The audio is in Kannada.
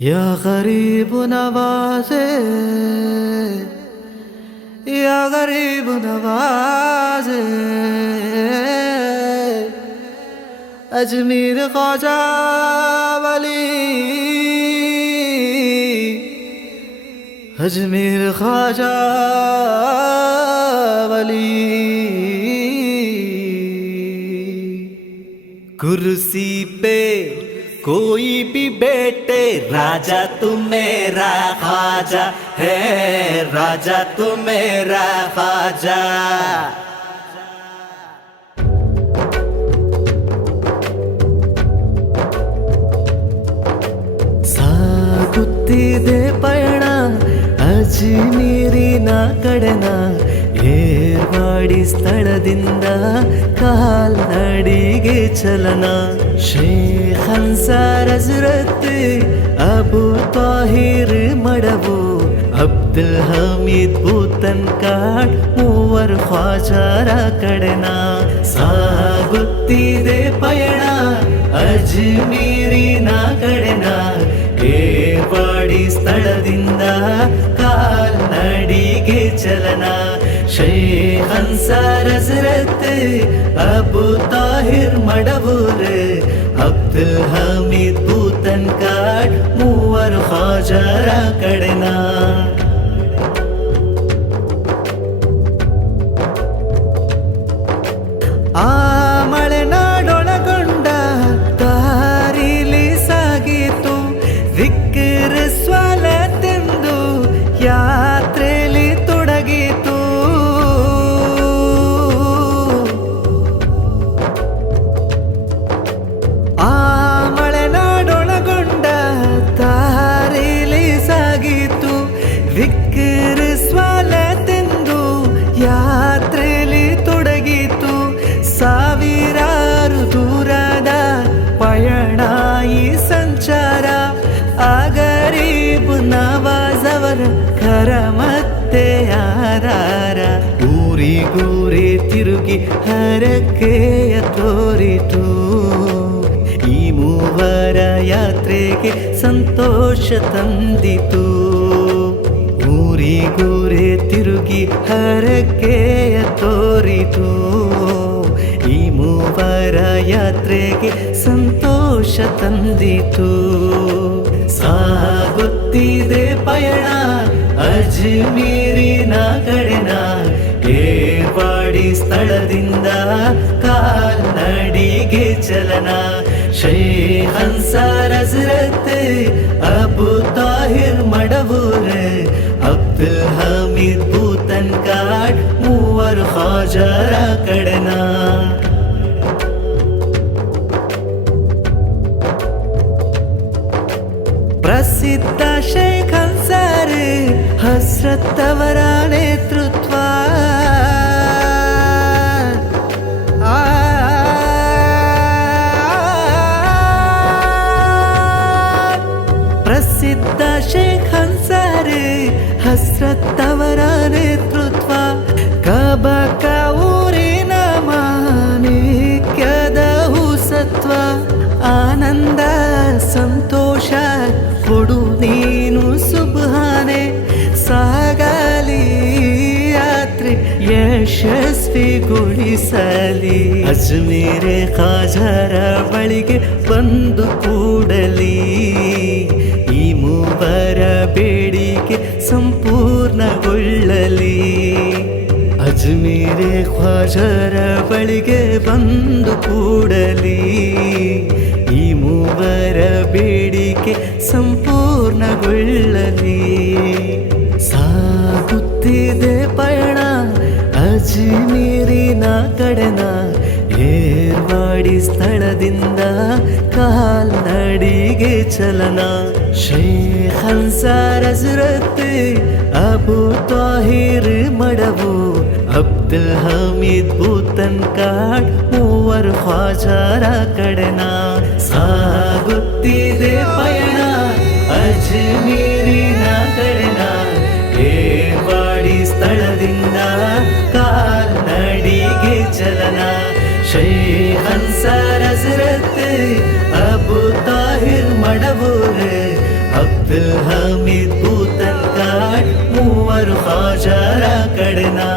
या गरीब नवाज़े, या गरीब नवाज़े, अजमीर ख्वाजा वली, अजमीर ख्वाजा वली। कुर्सी पे कोई भी बैठे, राजा तू मेरा ख्वाजा है, राजा तू मेरा ख्वाजा। ಸಾಗುತ್ತಿದೆ ಪಯಣ ಅಜ್ಮೀರಿನ ಕಡೆನ, ಏರ್ವಾಡಿ ಸ್ಥಳದಿಂದ ಕಾಲ್ನಡಿಗೆ ಚಲನ. ಶೇಖ್ ಅನ್ಸಾರ್ ಹಜರತ್ ಅಬು ತಾಹಿರ್ ಮಡವು, ಅಬ್ದುಲ್ ಹಮೀದ್ ಭೂತನ್ಕಾಡ್, ಮೂವರು ಖ್ವಾಜಾರ ಕಡೆನ. ಸಾಗುತ್ತಿದೆ ಪಯಣ ಅಜ್ಮೀರಿನ ಕಡೆನ, ಏರ್ವಾಡಿ ಸ್ಥಳದಿಂದ ಕಾಲ್ನಡಿಗೆ ಚಲನ. ಶೇಖ್ ಅನ್ಸಾರ್ ಹಜರತ್ ಅಬು ತಾಹಿರ್ ಮಡವೂರ್, ಅಬ್ದುಲ್ ಹಮೀದ್ ಭೂತನ್ಕಾಡ್, ಮೂವರು ಖ್ವಾಜಾರ ಕಡೆನ. ಆ ಮಳೆನಾಡೊಳಗೊಂಡ ದಾರಿಲಿ ಸಾಗಿತು, ವಿಕ್ರ ಸ್ವಲತೆಂದು ಯಾತ್ರೆಯಲ್ಲಿ ತೊಡಗಿತು. ಆ ಮಳೆನಾಡೊಳಗೊಂಡ ದಾರಿಲಿ ಸಾಗಿತು, ವಿಕ್ರ ಸ್ವಲತೆಂದು ಯಾತ್ರೆಯಲ್ಲಿ ತೊಡಗಿತು. ಸಾವಿರಾರು ದೂರದ ಪಯಣ ಈ ಸಂಚಾರ, ಆ ಗರೀಬ್ ನವಾಜ್ ಅವರ ಕರಮತ್ತೆ ಯಾರಾರ. ಊರಿಗೂರಿ ತಿರುಗಿ ಹರಕೆಯ ತೋರಿತು, ಈ ಮೂವರ ಯಾತ್ರೆಗೆ ಸಂತೋಷ ತಂದಿತು. ಊರಿಗೂರಿ ತಿರುಗಿ ಹರಕೆಯ ತೋರಿತು, ಈ ಮೂವರ ಯಾತ್ರೆಗೆ ಸಂತೋಷ ತಂದಿತು. ಸಾಗುತ್ತಿದೆ ಪಯಣ ಅಜ್ಮೀರಿನ ಕಡೆನ, ಏರ್ವಾಡಿ ಸ್ಥಳದಿಂದ ಕಾಲ್ನಡಿಗೆ ಚಲನ. ಶೇಖ್ ಅನ್ಸಾರ್ ಹಜರತ್ ಅಬು ತಾಹಿರ್ ಮಡವೂರ್, ಅಬ್ದುಲ್ ಹಮೀದ್ ಭೂತನ್ಕಾಡ್, ಮೂವರು ಖ್ವಾಜಾರ ಕಡೆನ. ಪ್ರಸಿದ್ಧ ಶೇಖ್ ಅನ್ಸಾರ್ ಹಜರತ್ ಅವರ ನೇತೃತ್ವ, ಪ್ರಸಿದ್ಧ ಶೇಖ್ ಅನ್ಸಾರ್ ಹಜರತ್ ಅವರ ನೇತೃತ್ವ. ಕಬಕ ಊರಿನ ಮಾಣಿಕ್ಯದ ಹೂಸತ್ವ, ಆನಂದ ಸಂತೋಷ ಕೊಡು ನೀನು ಸುಬ್ಹಾನೆ. ಸಾಗಲಿ ಯಾತ್ರೆ ಯಶಸ್ವಿಗೊಳಿಸಲಿ, ಅಜ್ಮೀರೆ ಖ್ವಾಜಾರ ಬಳಿಗೆ ಬಂದು ಕೂಡಲಿ. ಈ ಮೂವರ ಬೇಡಿಕೆ ಸಂಪೂರ್ಣಗೊಳ್ಳಲಿ, ಅಜ್ಮೀರೆ ಖ್ವಾಜಾರ ಬಳಿಗೆ ಬಂದು ಕೂಡಲಿ. ಈ ಮೂವರ ಬೇಡಿಕೆ ಸಂಪೂರ್ಣಗೊಳ್ಳಲಿ. ಸಾಗುತ್ತಿದೆ ಪಯಣ ಅಜ್ಮೀರಿನ ಕಡೆನ, ಏರ್ವಾಡಿ ಸ್ಥಳದಿಂದ ಕಾಲ್ನಡಿಗೆ ಚಲನ. ಶೇಖ್ ಅನ್ಸಾರ್ ಹಜರತ್ ಅಬು ತಾಹಿರ್ ಮಡವು, ಅಬ್ದುಲ್ ಹಮೀದ್ ಭೂತನ್ಕಾಡ್, ಮೂವರು ಖ್ವಾಜಾರ ಕಡೆನ. ಸಾಗುತ್ತಿದೆ ಪಯಣ ಅಜ್ಮೀರಿನ ಕಡೆನ, ಏರ್ವಾಡಿ ಸ್ಥಳದಿಂದ ಕಾಲ್ನಡಿಗೆ ಚಲನ. ಶೇಖ್ ಅನ್ಸಾರ್ ಹಜರತ್ ಅಬು ತಾಹಿರ್ ಮಡವೂರ್, ಅಬ್ದುಲ್ ಹಮೀದ್ ಭೂತನ್ಕಾಡ್ ಮೂವರು ಖಾಜಾರ ಕಡೆನಾ